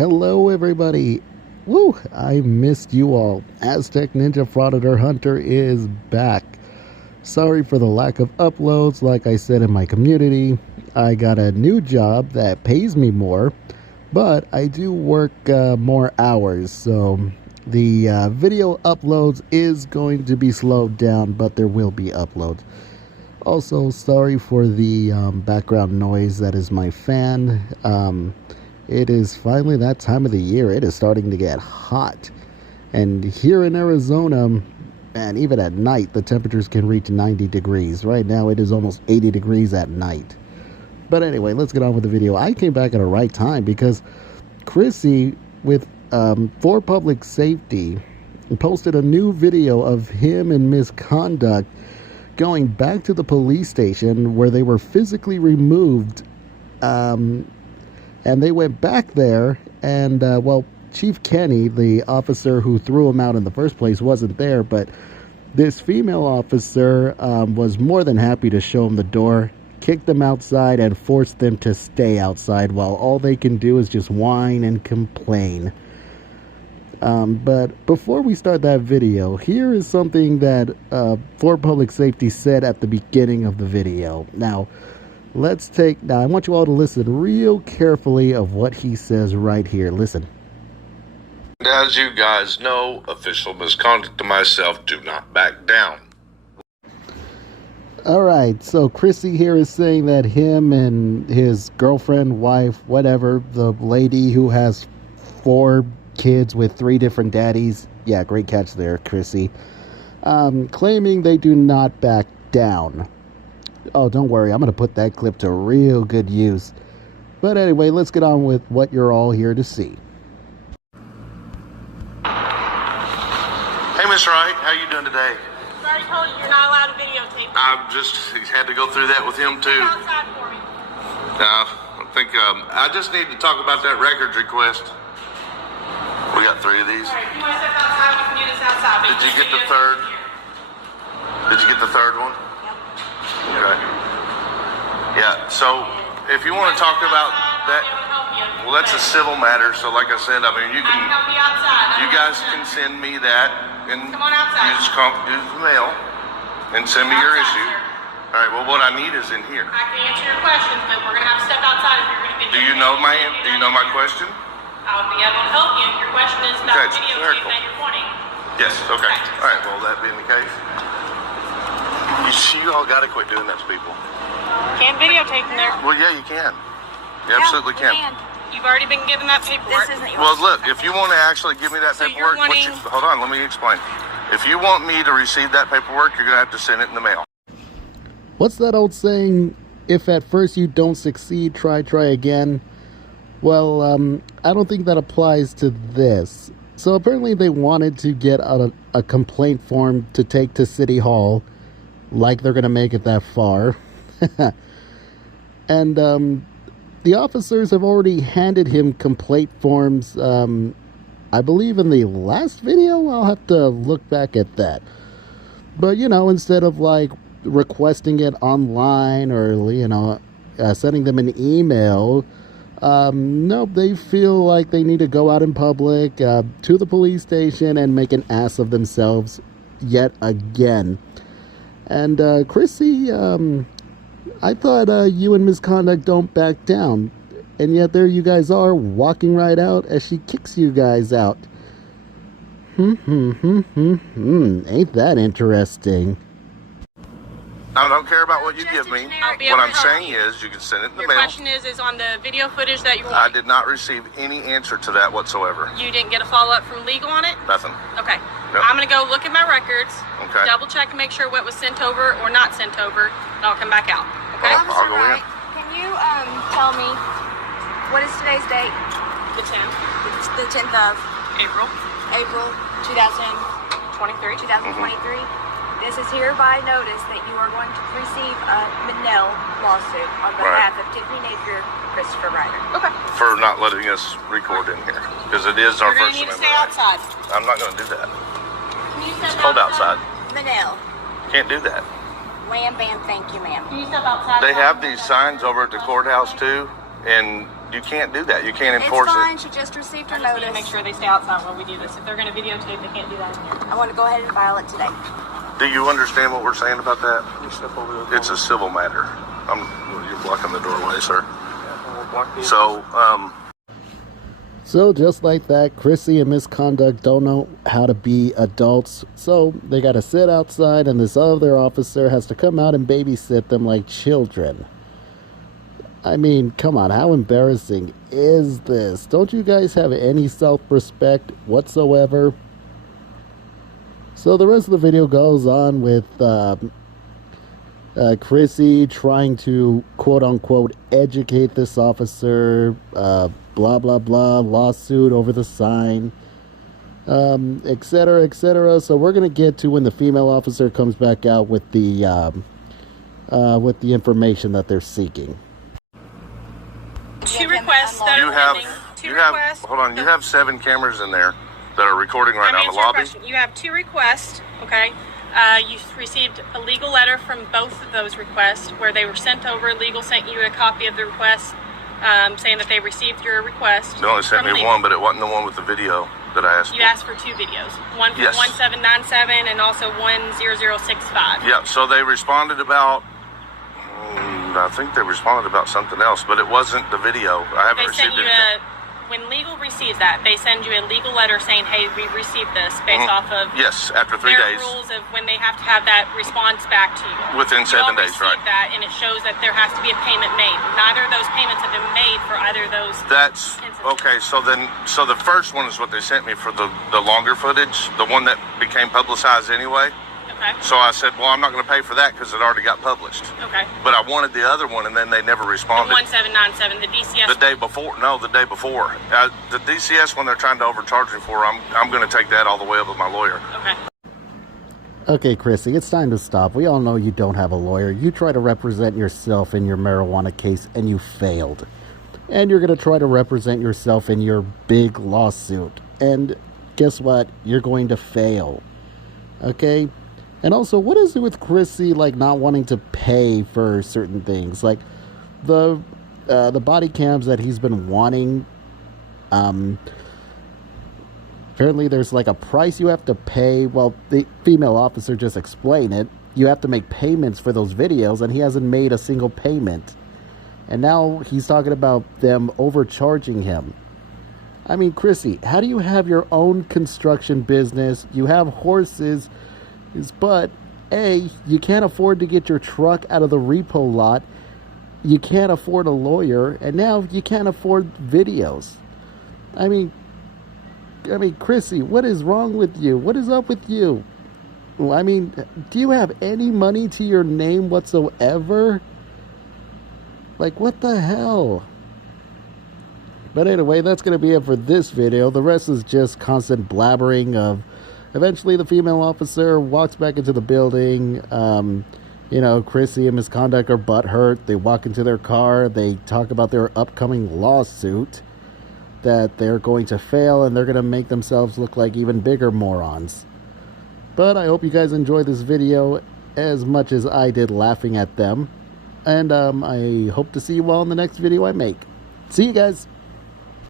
Hello everybody. Woo, I missed you all. Aztec Ninja Frauditor Hunter is back. Sorry for the lack of uploads. Like I said in my community, I got a new job that pays me more, but I do work more hours, so the video uploads is going to be slowed down, but there will be uploads. Also, sorry for the background noise. That is my fan. It is finally that time of the year. It is starting to get hot. And here in Arizona, and even at night, the temperatures can reach 90 degrees. Right now, it is almost 80 degrees at night. But anyway, let's get on with the video. I came back at a right time because Chrissy, with For Public Safety, posted a new video of him and misconduct going back to the police station where they were physically removed. And they went back there, and, well, Chief Kenny, the officer who threw him out in the first place, wasn't there, but this female officer was more than happy to show him the door, kicked them outside, and forced them to stay outside while all they can do is just whine and complain. But before we start that video, here is something that For Public Safety said at the beginning of the video. Now, I want you all to listen real carefully of what he says right here. Listen. As you guys know, official misconduct to myself, do not back down. Alright, so Chrissy here is saying that him and his girlfriend, wife, whatever, the lady who has 4 kids with 3 different daddies, yeah, great catch there, Chrissy, claiming they do not back down. Oh, don't worry, I'm going to put that clip to real good use. But anyway, let's get on with what you're all here to see. Hey, Miss Wright, how you doing today? I already told you you're not allowed to videotape. I just had to go through that with him, too. Come outside for me. I think I just need to talk about that records request. We got 3 of these. All right, if you want to step outside, we can do this outside. Did you get the third? Did you get the third one? Okay. Yeah, so if you want to talk about that, well, that's a civil matter. So like I said, I mean, you I can help you outside. you guys can send me that and Come on outside. use the mail and send me your issue. All right, well, what I need is in here. I can answer your questions, but we're going to have to step outside if you're going to Do you know my question? I'll be able to help you. Your question is about Okay, the very videotape cool. that you're pointing. Yes, okay. All right, well, that being the case, you all got to quit doing that to people. Can't videotape in there. Well, yeah, you can. You absolutely can. You've already been given that paperwork. Well, look, if you want to actually give me that So you're paperwork, wanting- hold on, let me explain. If you want me to receive that paperwork, you're going to have to send it in the mail. What's that old saying? If at first you don't succeed, try again. Well, I don't think that applies to this. So apparently they wanted to get a complaint form to take to City Hall, like they're going to make it that far. And the officers have already handed him complaint forms, I believe in the last video. I'll have to look back at that. But, you know, instead of like requesting it online or, you know, sending them an email, no, they feel like they need to go out in public to the police station and make an ass of themselves yet again. And Chrissy, I thought you and misconduct don't back down, and yet there you guys are walking right out as she kicks you guys out. Ain't that interesting? I don't care about what you give me. What I'm saying is you can send it in the Your mail. question is on the video footage that you're I wanting. did not receive any answer to that whatsoever. You didn't get a follow-up from legal on it? Nothing. Okay. Yep. I'm going to go look at my records, Okay. double check and make sure what was sent over or not sent over, and I'll come back out. Okay? Well, I'll go in. Can you tell me what is today's date? The 10th, It's the 10th of April April 2023. 23. This is hereby notice that you are going to receive a Manel lawsuit on behalf of Tiffany Napier, Christopher Ryder. Okay. For not letting us record in here, because it is our You're going First to need to Amendment stay right. outside. I'm not going to do that. Can you step It's cold outside. Manel. Can't do that. Wham, bam, thank you, ma'am. Can you step outside? They have these signs over at the courthouse too, and You can't do that. You can't It's enforce fine. it. She just received her I just need to notice. make sure they stay outside while we do this. If they're going to videotape, they can't do that in here. I want to go ahead and file it today. Do you understand what we're saying about that? It's a civil matter. You're blocking the doorway, sir. So just like that, Chrissy and Misconduct don't know how to be adults, so they got to sit outside and this other officer has to come out and babysit them like children. I mean, come on, how embarrassing is this? Don't you guys have any self-respect whatsoever? So the rest of the video goes on with Chrissy trying to quote-unquote educate this officer, blah blah blah, lawsuit over the sign, etc etc. So we're gonna get to when the female officer comes back out with the information that they're seeking. Two requests that are pending. Two requests. Hold on, you have 7 cameras in there that are recording right now in the Answer your lobby. question. You have 2 requests, okay? You received a legal letter from both of those requests where they were sent over. Legal sent you a copy of the request saying that they received your request. They only sent me legal. one, but it wasn't the one with the video that I asked You for. asked for 2 videos. One for Yes. 1797 and also 10065. Yeah, so they responded about, I think they responded about something else, but it wasn't the video. I haven't They sent received you anything. when legal receives that, they send you a legal letter saying, hey, we received this based off of Yes, after 3 their days. rules of when they have to have that response back to you. Within 7 You all days, right. received that, and it shows that there has to be a payment made. Neither of those payments have been made for either of those That's instances. okay. So the first one is what they sent me for the longer footage, the one that became publicized anyway. Okay. So I said, well, I'm not going to pay for that because it already got published. Okay. But I wanted the other one, and then they never responded. 1797, the DCS. The day before, no, the day before. The DCS one they're trying to overcharge me for, I'm going to take that all the way up with my lawyer. Okay. Okay, Chrissy, it's time to stop. We all know you don't have a lawyer. You try to represent yourself in your marijuana case, and you failed. And you're going to try to represent yourself in your big lawsuit. And guess what? You're going to fail. Okay? And also, what is it with Chrissy, like, not wanting to pay for certain things? Like, the body cams that he's been wanting, apparently there's, like, a price you have to pay. Well, the female officer just explained it. You have to make payments for those videos, and he hasn't made a single payment. And now he's talking about them overcharging him. I mean, Chrissy, how do you have your own construction business? You have horses, but A, you can't afford to get your truck out of the repo lot. You can't afford a lawyer, and now you can't afford videos. I mean, Chrissy, what is wrong with you? What is up with you? I mean, do you have any money to your name whatsoever? Like, what the hell? But anyway, that's going to be it for this video. The rest is just constant blabbering of... Eventually, the female officer walks back into the building. Chrissy and Misconduct are butthurt. They walk into their car. They talk about their upcoming lawsuit that they're going to fail, and they're going to make themselves look like even bigger morons. But I hope you guys enjoyed this video as much as I did laughing at them. And I hope to see you all in the next video I make. See you guys!